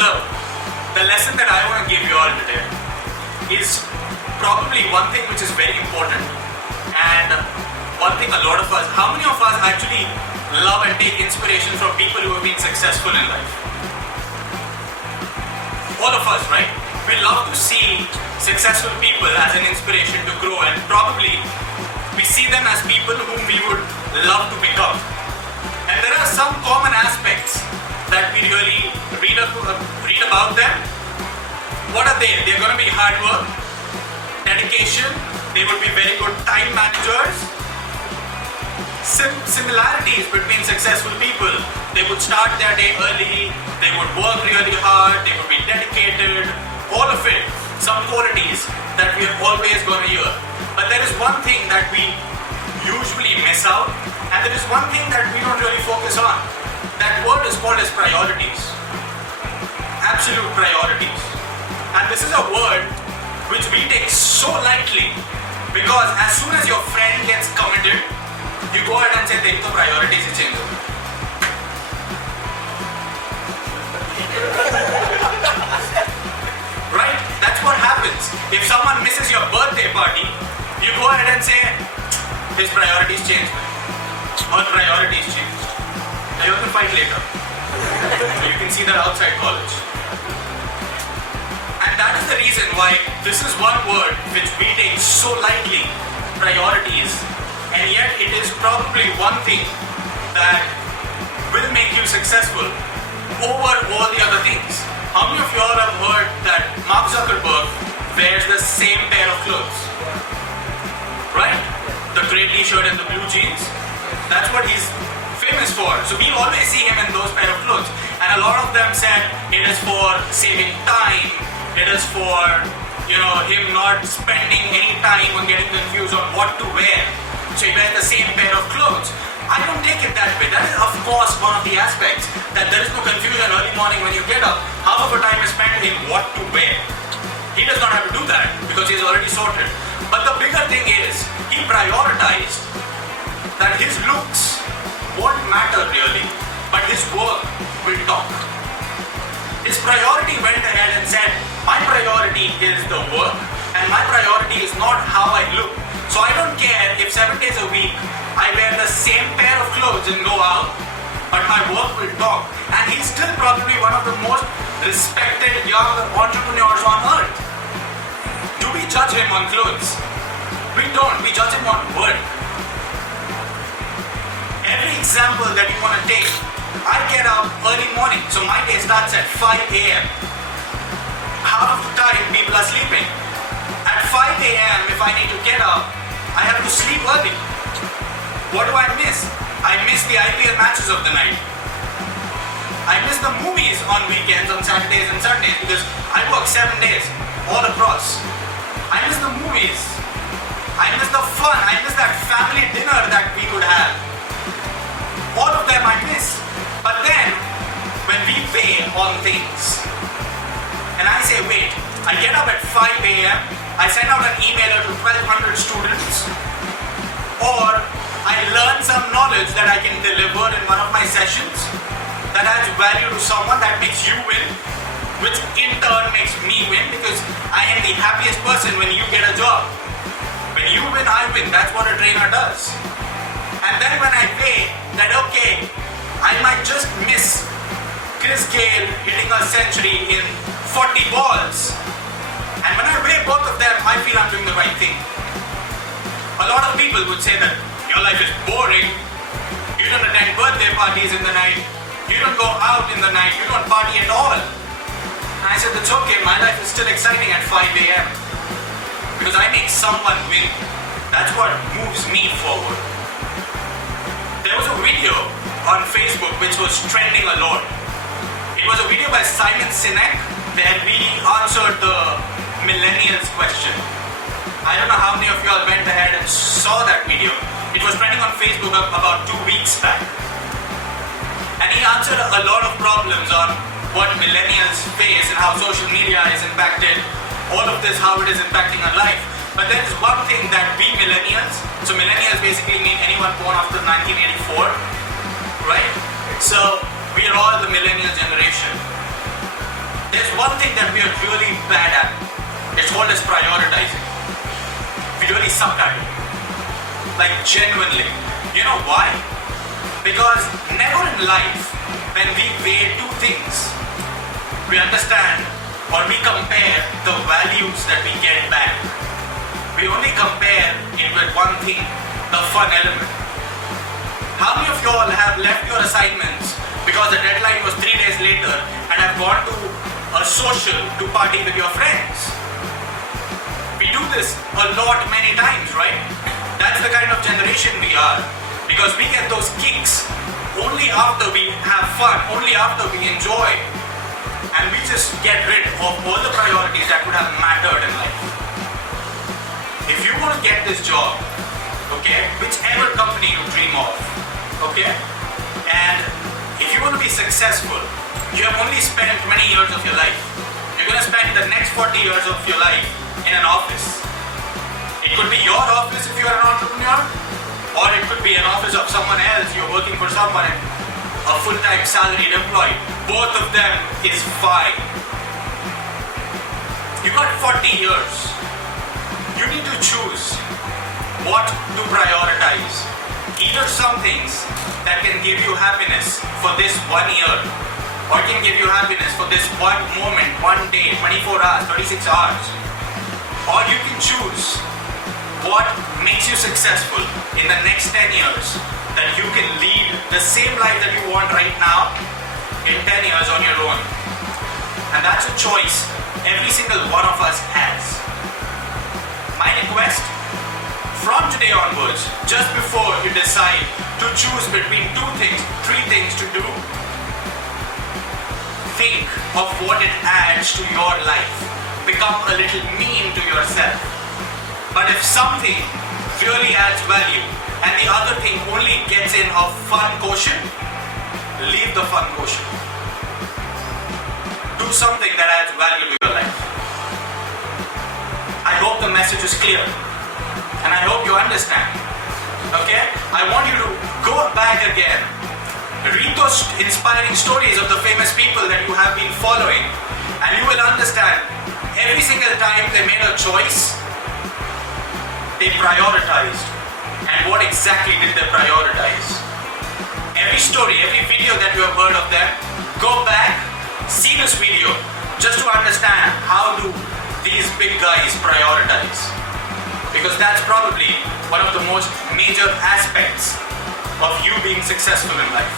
So, the lesson that I want to give you all today is probably one thing which is very important, and one thing a lot of us, how many of us actually love and take inspiration from people who have been successful in life? All of us, right? We love to see successful people as an inspiration to grow, and probably we see them as people whom we would love to become. And there are some common aspects that we really read about them. What are they? They're going to be hard work, dedication, they would be very good time managers. Similarities between successful people: they would start their day early, they would work really hard, they would be dedicated, all of it, some qualities that we are always going to hear. But there is one thing that we usually miss out, and there is one thing that we don't really focus on. That word is called as priorities. Absolute priorities. And this is a word which we take so lightly, because as soon as your friend gets committed, you go ahead and say, "Dekho to priorities hi change ho." Right? That's what happens. If someone misses your birthday party, you go ahead and say, "His priorities changed. Our priorities changed." Now you can fight later. You can see that outside college. And that is the reason why this is one word which we take so lightly, priorities. And yet it is probably one thing that will make you successful over all the other things. How many of you all have heard that Mark Zuckerberg wears the same pair of clothes? Right? The grey t-shirt and the blue jeans. That's what he's famous for. So we always see him in those pair of clothes. And a lot of them said it is for saving time. It is for, him not spending any time on getting confused on what to wear. So he wears the same pair of clothes. I don't take it that way. That is, of course, one of the aspects, that there is no confusion early morning when you get up. Half of the time is spent in what to wear. He does not have to do that because he is already sorted. But the bigger thing is, he prioritized that his looks won't matter really, but his work will talk. His priority went ahead and said, my priority is the work, and my priority is not how I look. So I don't care if 7 days a week I wear the same pair of clothes and go out, but my work will talk. And he's still probably one of the most respected young entrepreneurs on earth. Do we judge him on clothes? We don't. We judge him on work. Every example that you want to take, I get up early morning, so my day starts at 5 a.m. Half of the time people are sleeping. At 5 a.m. if I need to get up, I have to sleep early. What do I miss? I miss the IPL matches of the night. I miss the movies on weekends, on Saturdays and Sundays, because I work 7 days all across. I miss the movies. I miss the fun. I miss that family dinner that we could have. All of them I miss. But then, when we weigh on things, and I say, wait, I get up at 5 a.m., I send out an email to 1,200 students, or I learn some knowledge that I can deliver in one of my sessions that adds value to someone, that makes you win, which in turn makes me win, because I am the happiest person when you get a job. When you win, I win. That's what a trainer does. And then when I weigh that, okay, I might just miss Chris Gale hitting a century in 40 balls. And when I weigh both of them, I feel I'm doing the right thing. A lot of people would say that your life is boring. You don't attend birthday parties in the night. You don't go out in the night. You don't party at all. And I said, that's okay. My life is still exciting at 5 a.m. because I make someone win. That's what moves me forward. There was a video on Facebook which was trending a lot. It was a video by Simon Sinek where we answered the millennials question. I don't know how many of you all went ahead and saw that video. It was trending on Facebook about 2 weeks back. And he answered a lot of problems on what millennials face and how social media is impacted, all of this, how it is impacting our life. But there is one thing that we millennials, so millennials basically mean anyone born after 1984, right? So we are all the millennial generation. one thing that we are really bad at. It's called as prioritizing. We really suck at it. Like genuinely. You know why? Because never in life, when we weigh two things, we understand or we compare the values that we get back. We only compare it with one thing, the fun element. How many of you all have left your assignments because the deadline was 3 days later and have gone to a social to party with your friends? We do this a lot, many times, right? That's the kind of generation we are. Because we get those kicks only after we have fun, only after we enjoy. And we just get rid of all the priorities that would have mattered in life. If you want to get this job, okay, whichever company you dream of, okay, and if you want to be successful, you have only spent 20 years of your life. You're going to spend the next 40 years of your life in an office. It could be your office if you are an entrepreneur, or it could be an office of someone else, you're working for someone, a full-time salaried employee. Both of them is fine. You got 40 years. You need to choose what to prioritize. Either some things that can give you happiness for this 1 year, or can give you happiness for this one moment, one day, 24 hours, 36 hours. Or you can choose what makes you successful in the next 10 years, that you can lead the same life that you want right now in 10 years on your own. And that's a choice every single one of us has. My request, from today onwards, just before you decide to choose between three things to do, think of what it adds to your life. Become a little mean to yourself. But if something really adds value and the other thing only gets in a fun quotient, leave the fun quotient. Do something that adds value to your life. I hope the message is clear and I hope you understand. Okay? I want you to go back again, read those inspiring stories of the famous people that you have been following, and you will understand every single time they made a choice, they prioritized. And what exactly did they prioritize? Every story, every video that you have heard of them, go back, see this video, just to understand how do these big guys prioritize. Because that's probably one of the most major aspects of you being successful in life.